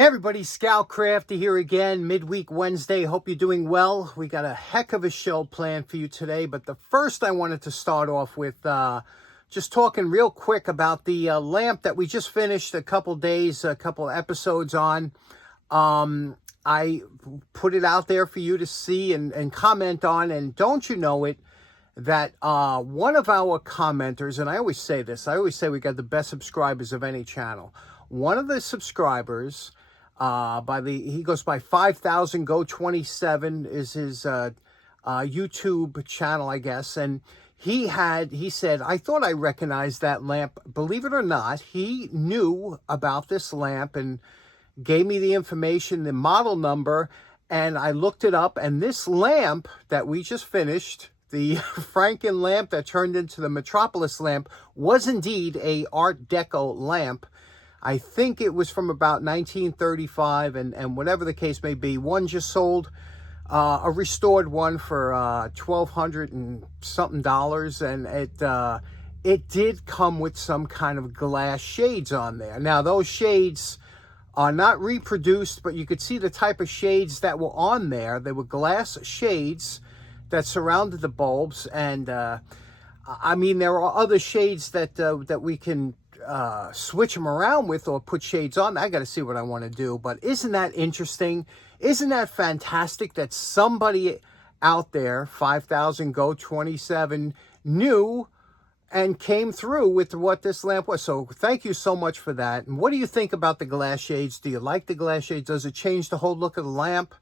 Hey everybody, Scout Crafty here again, midweek Wednesday. Hope you're doing well. We got a heck of a show planned for you today, but the first I wanted to start off with just talking real quick about the lamp that we just finished a couple episodes on. I put it out there for you to see and comment on, and don't you know it, that one of our commenters, and I always say this, we got the best subscribers of any channel. One of the subscribers, he goes by 5000 Go 27 is his YouTube channel, I guess, and he said, I thought I recognized that lamp. Believe it or not, he knew about this lamp and gave me the information, the model number, and I looked it up, and this lamp that we just finished, the Franken lamp that turned into the Metropolis lamp, was indeed a Art Deco lamp. I think it was from about 1935, and whatever the case may be. One just sold a restored one for $1,200 and something, and it did come with some kind of glass shades on there. Now, those shades are not reproduced, but you could see the type of shades that were on there. They were glass shades that surrounded the bulbs, and I mean, there are other shades that we can switch them around with or put shades on. I got to see what I want to do, but isn't that interesting? Isn't that fantastic that somebody out there, 5000 Go 27, knew and came through with what this lamp was? So thank you so much for that. And what do you think about the glass shades? Do you like the glass shades? Does it change the whole look of the lamp?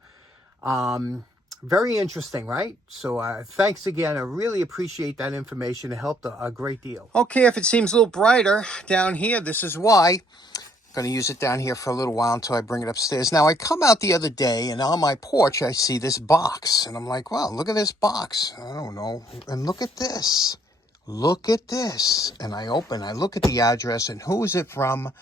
Very interesting, right? So thanks again. I really appreciate that information. It helped a great deal. Okay, if it seems a little brighter down here, this is why. I'm going to use it down here for a little while until I bring it upstairs. Now, I come out the other day, and on my porch, I see this box. And I'm like, wow, look at this box. I don't know. And look at this. Look at this. And I look at the address, and who is it from?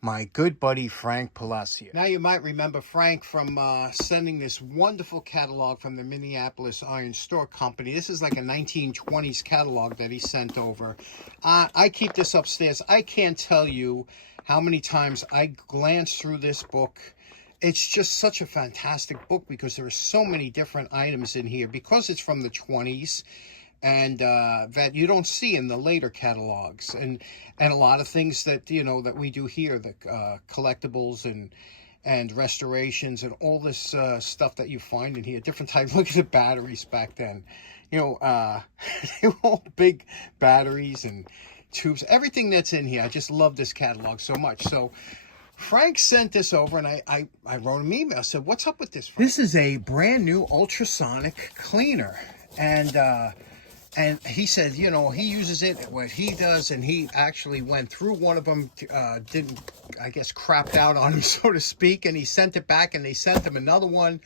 My good buddy, Frank Pollacia. Now, you might remember Frank from sending this wonderful catalog from the Minneapolis Iron Store Company. This is like a 1920s catalog that he sent over. I keep this upstairs. I can't tell you how many times I glanced through this book. It's just such a fantastic book because there are so many different items in here. Because it's from the 20s, and that you don't see in the later catalogs, and a lot of things that that we do here, the collectibles and restorations and all this stuff that you find in here, different types. Look at the batteries back then, they were all big batteries and tubes, everything that's in here. I just love this catalog so much. So Frank sent this over, and I wrote him an email. I said, what's up with this, Frank? This is a brand new ultrasonic cleaner, and he said, he uses it, what he does, and he actually went through one of them, didn't, I guess, crapped out on him, so to speak, and he sent it back, and they sent him another one,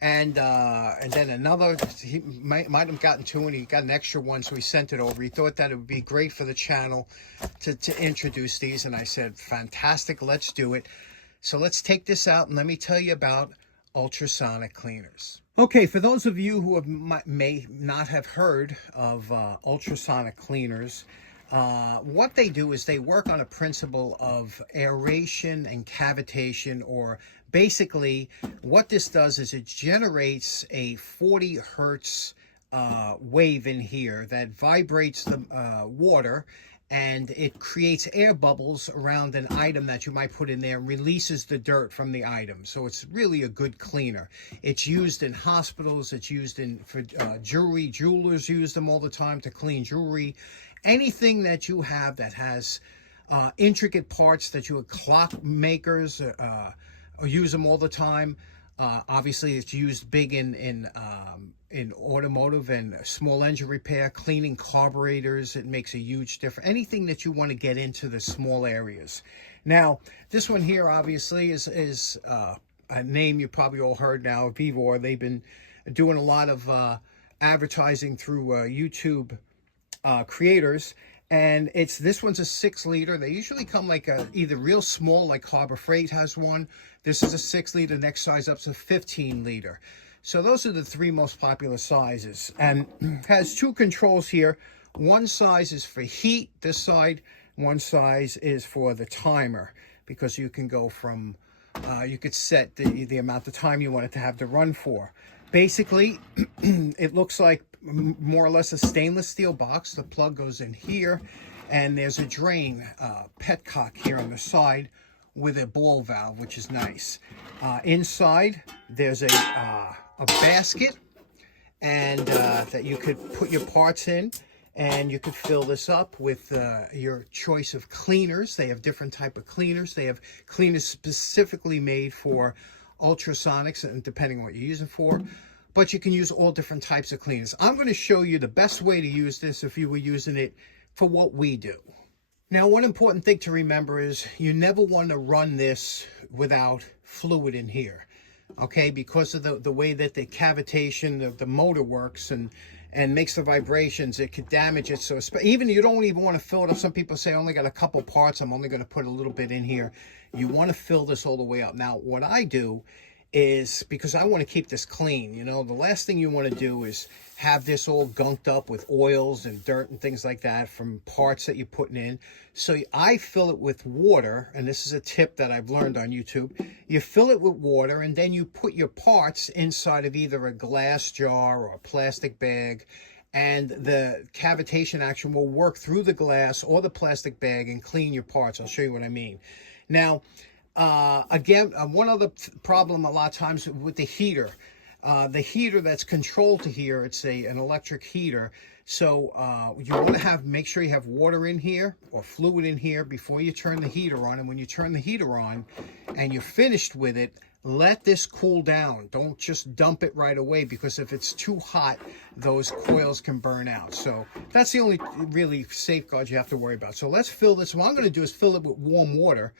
and then another. He might have gotten two, and he got an extra one, so he sent it over. He thought that it would be great for the channel to introduce these, and I said, fantastic, let's do it. So let's take this out, and let me tell you about ultrasonic cleaners. Okay, for those of you who may not have heard of ultrasonic cleaners, what they do is they work on a principle of aeration and cavitation, or basically what this does is it generates a 40 hertz wave in here that vibrates the water, and it creates air bubbles around an item that you might put in there and releases the dirt from the item. So it's really a good cleaner. It's used in hospitals. It's used for jewelry. Jewelers use them all the time to clean jewelry. Anything that you have that has intricate parts that clock makers use them all the time. Obviously, it's used big in automotive and small engine repair, cleaning carburetors. It makes a huge difference. Anything that you want to get into the small areas. Now, this one here obviously is a name you probably all heard now, Vivor. They've been doing a lot of advertising through YouTube creators. And this one's a 6 liter. They usually come like either real small, like Harbor Freight has one. This is a 6 liter. Next size up to 15 liter. So those are the 3 most popular sizes. And has 2 controls here. One size is for heat, this side. One size is for the timer, because you can go from You could set the amount of time you want it to have to run for. Basically, it looks like more or less a stainless steel box. The plug goes in here, and there's a drain petcock here on the side with a ball valve, which is nice. Inside, there's a basket, and that you could put your parts in, and you could fill this up with your choice of cleaners. They have different type of cleaners. They have cleaners specifically made for ultrasonics, and depending on what you're using for. But you can use all different types of cleaners. I'm going to show you the best way to use this if you were using it for what we do. Now, one important thing to remember is you never want to run this without fluid in here. Okay, because of the way that the cavitation of the motor works and makes the vibrations, it could damage it. So even you don't even want to fill it up. Some people say, I only got a couple parts, I'm only going to put a little bit in here. You want to fill this all the way up. Now, what I do is, because I want to keep this clean, you know, the last thing you want to do is have this all gunked up with oils and dirt and things like that from parts that you're putting in. So I fill it with water, and this is a tip that I've learned on YouTube. You fill it with water, and then you put your parts inside of either a glass jar or a plastic bag, and the cavitation action will work through the glass or the plastic bag and clean your parts. I'll show you what I mean. Now, again, one other problem a lot of times with the heater. The heater that's controlled to here, it's an electric heater. So you want to make sure you have water in here or fluid in here before you turn the heater on. And when you turn the heater on and you're finished with it, let this cool down. Don't just dump it right away, because if it's too hot, those coils can burn out. So that's the only really safeguard you have to worry about. So let's fill this. What I'm going to do is fill it with warm water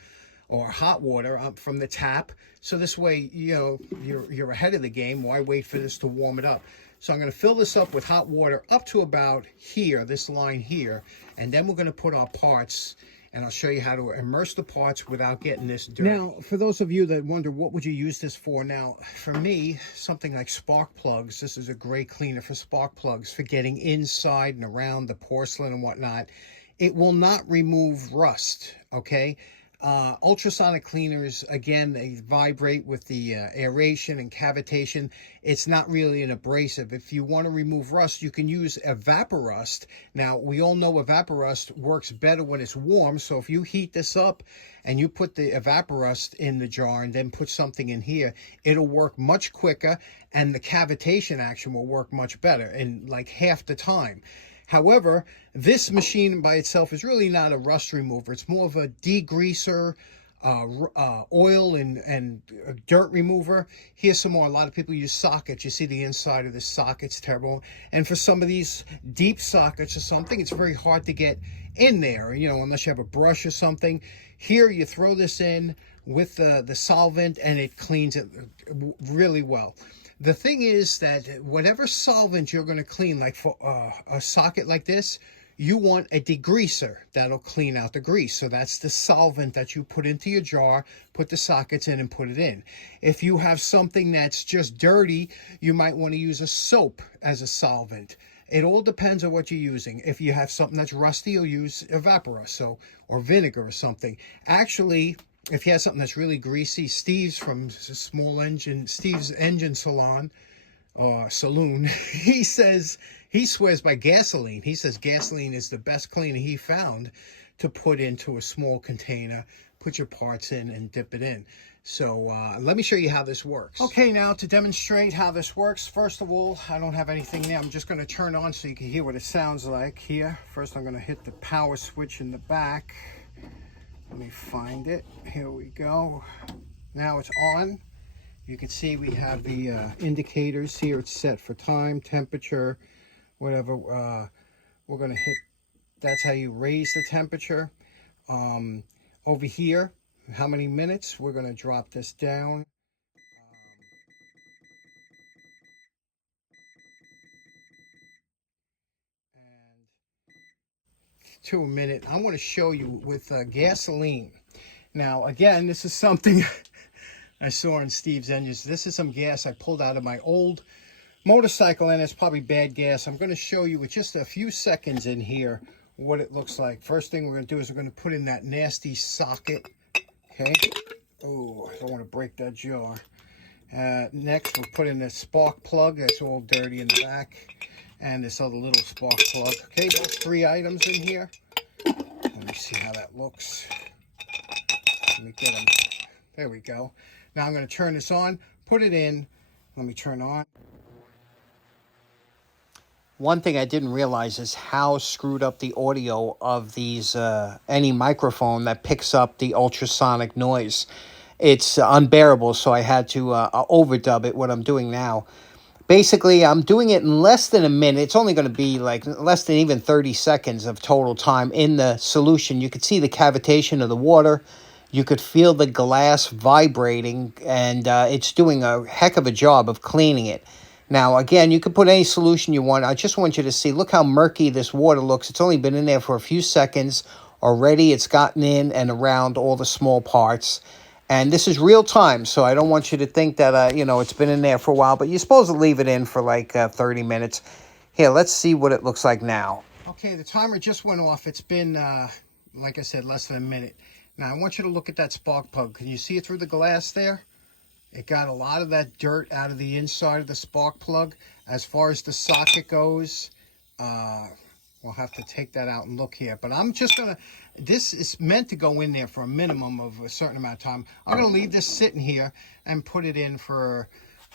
or hot water from the tap. So this way, you know, you're ahead of the game. Why wait for this to warm it up? So I'm going to fill this up with hot water up to about here, this line here, and then we're going to put our parts, and I'll show you how to immerse the parts without getting this dirty. Now, for those of you that wonder, what would you use this for? Now, for me, something like spark plugs, this is a great cleaner for spark plugs, for getting inside and around the porcelain and whatnot. It will not remove rust, okay? Ultrasonic cleaners, again, they vibrate with the aeration and cavitation. It's not really an abrasive. If you want to remove rust, you can use evaporust. Now, we all know evaporust works better when it's warm. So if you heat this up and you put the evaporust in the jar and then put something in here, it'll work much quicker, and the cavitation action will work much better in like half the time. However, this machine by itself is really not a rust remover. It's more of a degreaser, oil and dirt remover. Here's some more. A lot of people use sockets. You see the inside of the socket's terrible. And for some of these deep sockets or something, it's very hard to get in there, you know, unless you have a brush or something. Here, you throw this in with the solvent, and it cleans it really well. The thing is that whatever solvent you're going to clean, like for a socket like this, you want a degreaser that'll clean out the grease. So that's the solvent that you put into your jar, put the sockets in, and put it in. If you have something that's just dirty, you might want to use a soap as a solvent. It all depends on what you're using. If you have something that's rusty, you'll use evaporust, or vinegar or something. Actually, if you have something that's really greasy, Steve's from Steve's Engine Salon, or Saloon, he says, he swears by gasoline. He says gasoline is the best cleaner he found to put into a small container, put your parts in, and dip it in. So let me show you how this works. Okay, now to demonstrate how this works, first of all, I don't have anything there. I'm just going to turn on so you can hear what it sounds like here. First, I'm going to hit the power switch in the back. Let me find it. Here we go. Now it's on. You can see we have the indicators here. It's set for time, temperature, whatever. We're going to hit, that's how you raise the temperature. Over here, how many minutes? We're going to drop this down. To a minute. I want to show you with gasoline. Now, again, this is something I saw in Steve's Engines. This is some gas I pulled out of my old motorcycle, and it's probably bad gas. I'm going to show you with just a few seconds in here what it looks like. First thing we're going to do is we're going to put in that nasty socket. Okay, Oh, I don't want to break that jar. Next, we'll put in the spark plug. That's all dirty in the back. And this other little spark plug. Okay, that's 3 items in here. Let me see how that looks. Let me get them. There we go. Now I'm going to turn this on, put it in. Let me turn on. One thing I didn't realize is how screwed up the audio of these, any microphone that picks up the ultrasonic noise. It's unbearable, so I had to overdub it, what I'm doing now. Basically, I'm doing it in less than a minute. It's only going to be like less than even 30 seconds of total time in the solution. You could see the cavitation of the water. You could feel the glass vibrating, and it's doing a heck of a job of cleaning it. Now, again, you could put any solution you want. I just want you to see, look how murky this water looks. It's only been in there for a few seconds. Already it's gotten in and around all the small parts. And this is real time, so I don't want you to think that, it's been in there for a while. But you're supposed to leave it in for like 30 minutes. Here, let's see what it looks like now. Okay, the timer just went off. It's been, like I said, less than a minute. Now, I want you to look at that spark plug. Can you see it through the glass there? It got a lot of that dirt out of the inside of the spark plug. As far as the socket goes, we'll have to take that out and look here. But I'm just going to, this is meant to go in there for a minimum of a certain amount of time. I'm going to leave this sitting here and put it in for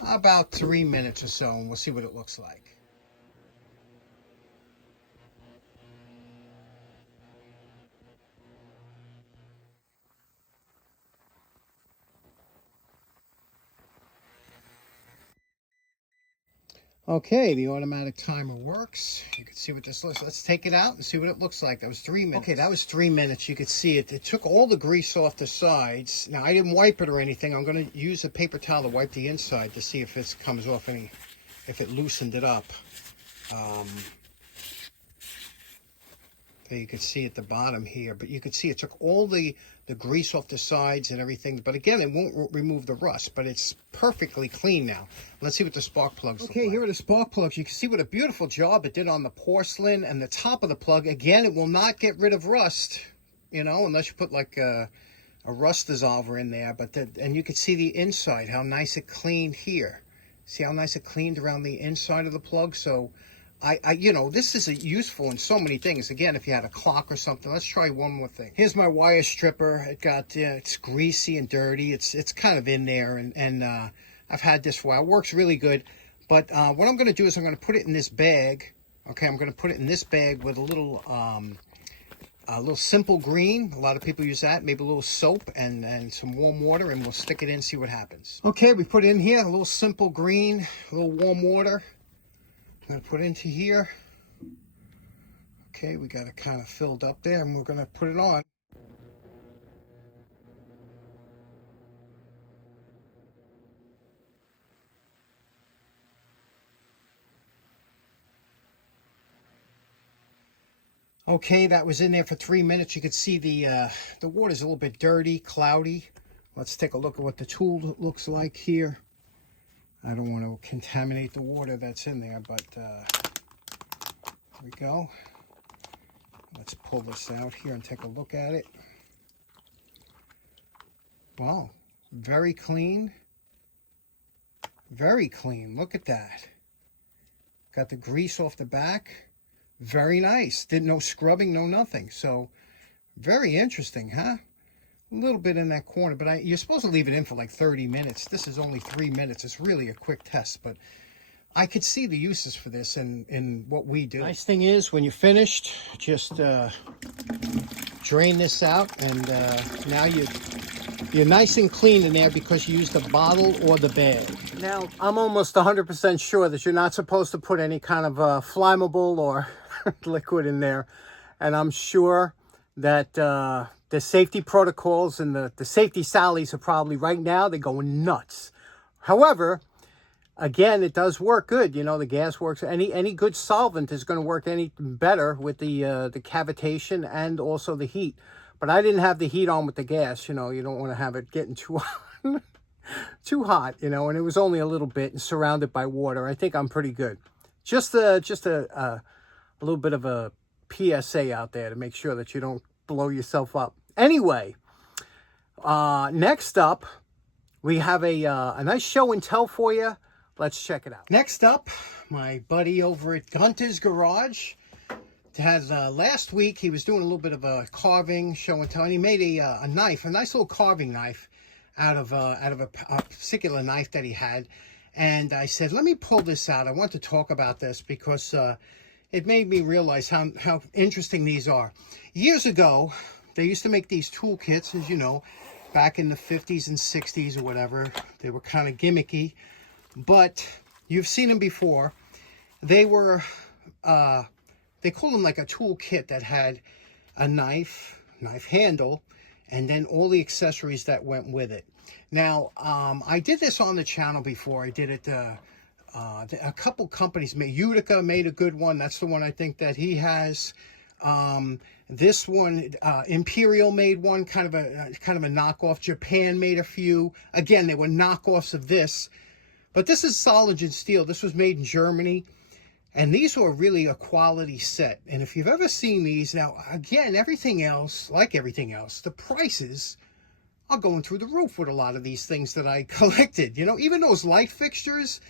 about 3 minutes or so, and we'll see what it looks like. Okay, the automatic timer works. You can see what this looks like. Let's take it out and see what it looks like. That was 3 minutes. Okay, that was 3 minutes. You could see it. It took all the grease off the sides. Now, I didn't wipe it or anything. I'm going to use a paper towel to wipe the inside to see if this comes off any, if it loosened it up. There you can see at the bottom here, but you can see it took all the grease off the sides and everything. But again, it won't remove the rust, but it's perfectly clean now. Let's see what the spark plugs look like. Okay, here are the spark plugs. You can see what a beautiful job it did on the porcelain and the top of the plug. Again, it will not get rid of rust, unless you put like a rust dissolver in there. And you can see the inside, how nice it cleaned here. See how nice it cleaned around the inside of the plug? So this is useful in so many things. Again, if you had a clock or something. Let's try one more thing. Here's my wire stripper. It got, it's greasy and dirty. It's kind of in there, and I've had this for a while. It works really good. But what I'm going to do is I'm going to put it in this bag. Okay, I'm going to put it in this bag with a little simple green. A lot of people use that. Maybe a little soap and some warm water, and we'll stick it in, see what happens. Okay, we put it in here, a little simple green, a little warm water. I'm going to put it into here. Okay, we got it kind of filled up there, and we're going to put it on. Okay, that was in there for 3 minutes. You can see the water's a little bit dirty, cloudy. Let's take a look at what the tool looks like here. I don't want to contaminate the water that's in there, but here we go. Let's pull this out here and take a look at it. Wow, very clean. Very clean. Look at that. Got the grease off the back. Very nice. No scrubbing, no nothing. So, very interesting, huh? A little bit in that corner, but you're supposed to leave it in for like 30 minutes. This is only 3 minutes. It's really a quick test, but I could see the uses for this in what we do. Nice thing is, when you're finished, just drain this out, and now you're nice and clean in there because you used the bottle or the bag. Now, I'm almost 100% sure that you're not supposed to put any kind of flammable or liquid in there, and I'm sure that the safety protocols and the safety sallies are probably right now, they're going nuts. However, again, it does work good. The gas works. Any good solvent is going to work any better with the cavitation and also the heat. But I didn't have the heat on with the gas. You don't want to have it getting too hot, too hot. And it was only a little bit and surrounded by water. I think I'm pretty good. Just a little bit of a PSA out there to make sure that you don't blow yourself up. Anyway, Next up, we have a nice show and tell for you. Let's check it out. Next up, my buddy over at Gunter's Garage has, last week, he was doing a little bit of a carving show and tell, and he made a knife, a nice little carving knife out of a particular knife that he had. And I said, let me pull this out. I want to talk about this because it made me realize how interesting these are. Years ago, they used to make these tool kits, as you know, back in the 50s and 60s or whatever. They were kind of gimmicky, but you've seen them before. They were, they called them like a tool kit that had a knife handle, and then all the accessories that went with it. Now, I did this on the channel before. I did it, a couple companies made, Utica made a good one. That's the one I think that he has. This one, Imperial made one, kind of a knockoff. Japan made a few. Again, they were knockoffs of this, but this is solid steel. This was made in Germany, and these were really a quality set. And if you've ever seen these, now again, everything else, like everything else, the prices are going through the roof with a lot of these things that I collected. You know, even those light fixtures.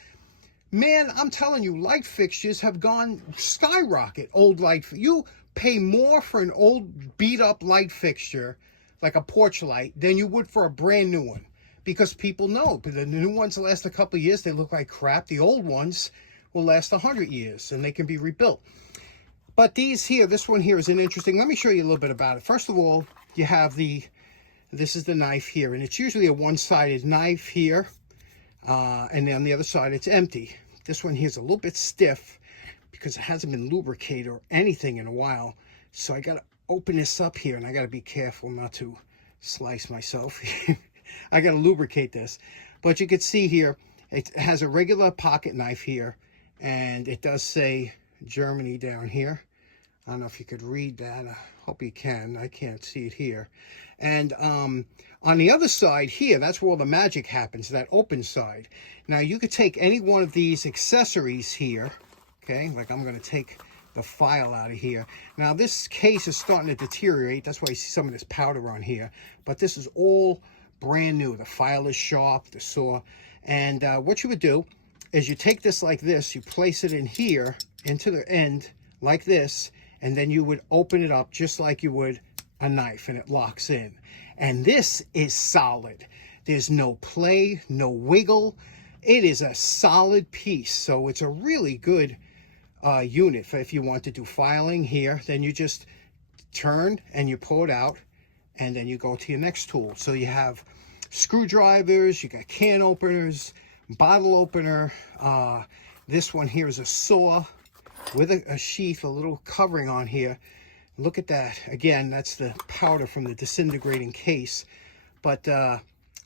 Man, I'm telling you, light fixtures have gone skyrocket. Old light, you pay more for an old beat-up light fixture, like a porch light, than you would for a brand new one. Because people know, the new ones last a couple of years, they look like crap. The old ones will last 100 years, and they can be rebuilt. But these here, this one here is an interesting, let me show you a little bit about it. First of all, you have this is the knife here, and it's usually a one-sided knife here. And then on the other side, it's empty. This one here is a little bit stiff because it hasn't been lubricated or anything in a while. So I got to open this up here, and I got to be careful not to slice myself. I got to lubricate this. But you can see here, it has a regular pocket knife here, and it does say Germany down here. I don't know if you could read that. I hope you can. I can't see it here. And on the other side here, that's where all the magic happens, that open side. Now, you could take any one of these accessories here, okay? Like I'm going to take the file out of here. Now, this case is starting to deteriorate. That's why you see some of this powder on here. But this is all brand new. The file is sharp, the saw. And what you would do is you take this like this, you place it in here, into the end, like this, and then you would open it up just like you would a knife, and it locks in. And this is solid. There's no play, no wiggle. It is a solid piece. So it's a really good unit for if you want to do filing here. Then you just turn and you pull it out, and then you go to your next tool. So you have screwdrivers, you got can openers, bottle opener. This one here is a saw with a sheath, a little covering on here. Look at that. Again, that's the powder from the disintegrating case. But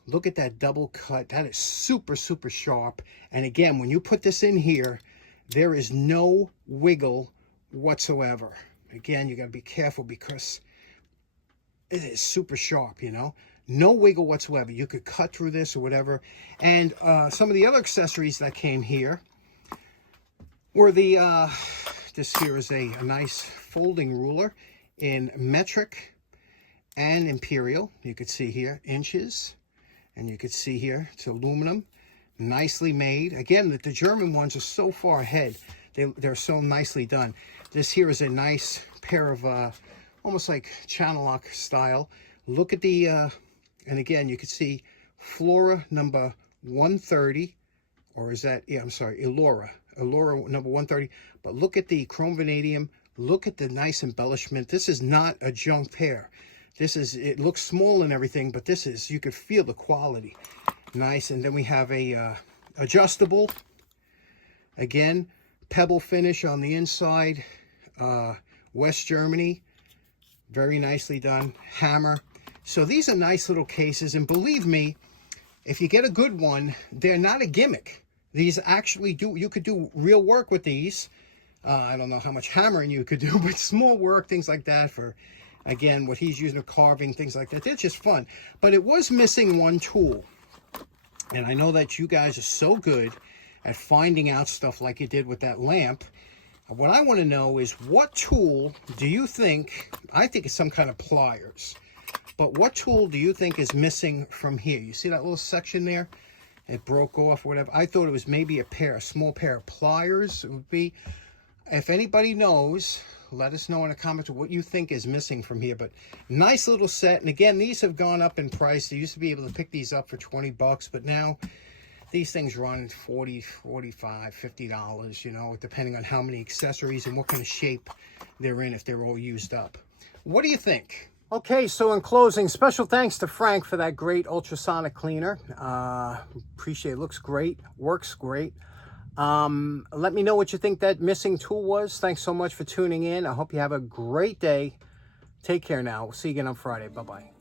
look at that double cut. That is super, super sharp. And again, when you put this in here, there is no wiggle whatsoever. Again, you got to be careful because it is super sharp, you know. No wiggle whatsoever. You could cut through this or whatever. And some of the other accessories that came here were the... this here is a nice folding ruler in metric and imperial. You could see here inches, and you could see here it's aluminum, nicely made. Again, the German ones are so far ahead. They're so nicely done. This here is a nice pair of almost like channel lock style. Look at the and again you can see Flora number 130, or is that, yeah, I'm sorry, Elora number 130. But look at the chrome vanadium. Look at the nice embellishment. This is not a junk pair. This is, it looks small and everything, but this is, you could feel the quality. Nice. And then we have a adjustable. Again, pebble finish on the inside. West Germany. Very nicely done. Hammer. So these are nice little cases. And believe me, if you get a good one, they're not a gimmick. These actually do, you could do real work with these. I don't know how much hammering you could do, but small work, things like that for, again, what he's using for carving, things like that. They're just fun. But it was missing one tool. And I know that you guys are so good at finding out stuff like you did with that lamp. What I want to know is, what tool do you think, I think it's some kind of pliers. But what tool do you think is missing from here? You see that little section there? It broke off, whatever. I thought it was maybe a small pair of pliers. It would be. If anybody knows, let us know in the comments what you think is missing from here. But nice little set. And again, these have gone up in price. You used to be able to pick these up for 20 bucks, but now these things run $40, $45, $50, you know, depending on how many accessories and what kind of shape they're in if they're all used up. What do you think? Okay, so in closing, special thanks to Frank for that great ultrasonic cleaner. Appreciate it. Looks great. Works great. Let me know what you think that missing tool was. Thanks so much for tuning in. I hope you have a great day. Take care now. We'll see you again on Friday. Bye-bye.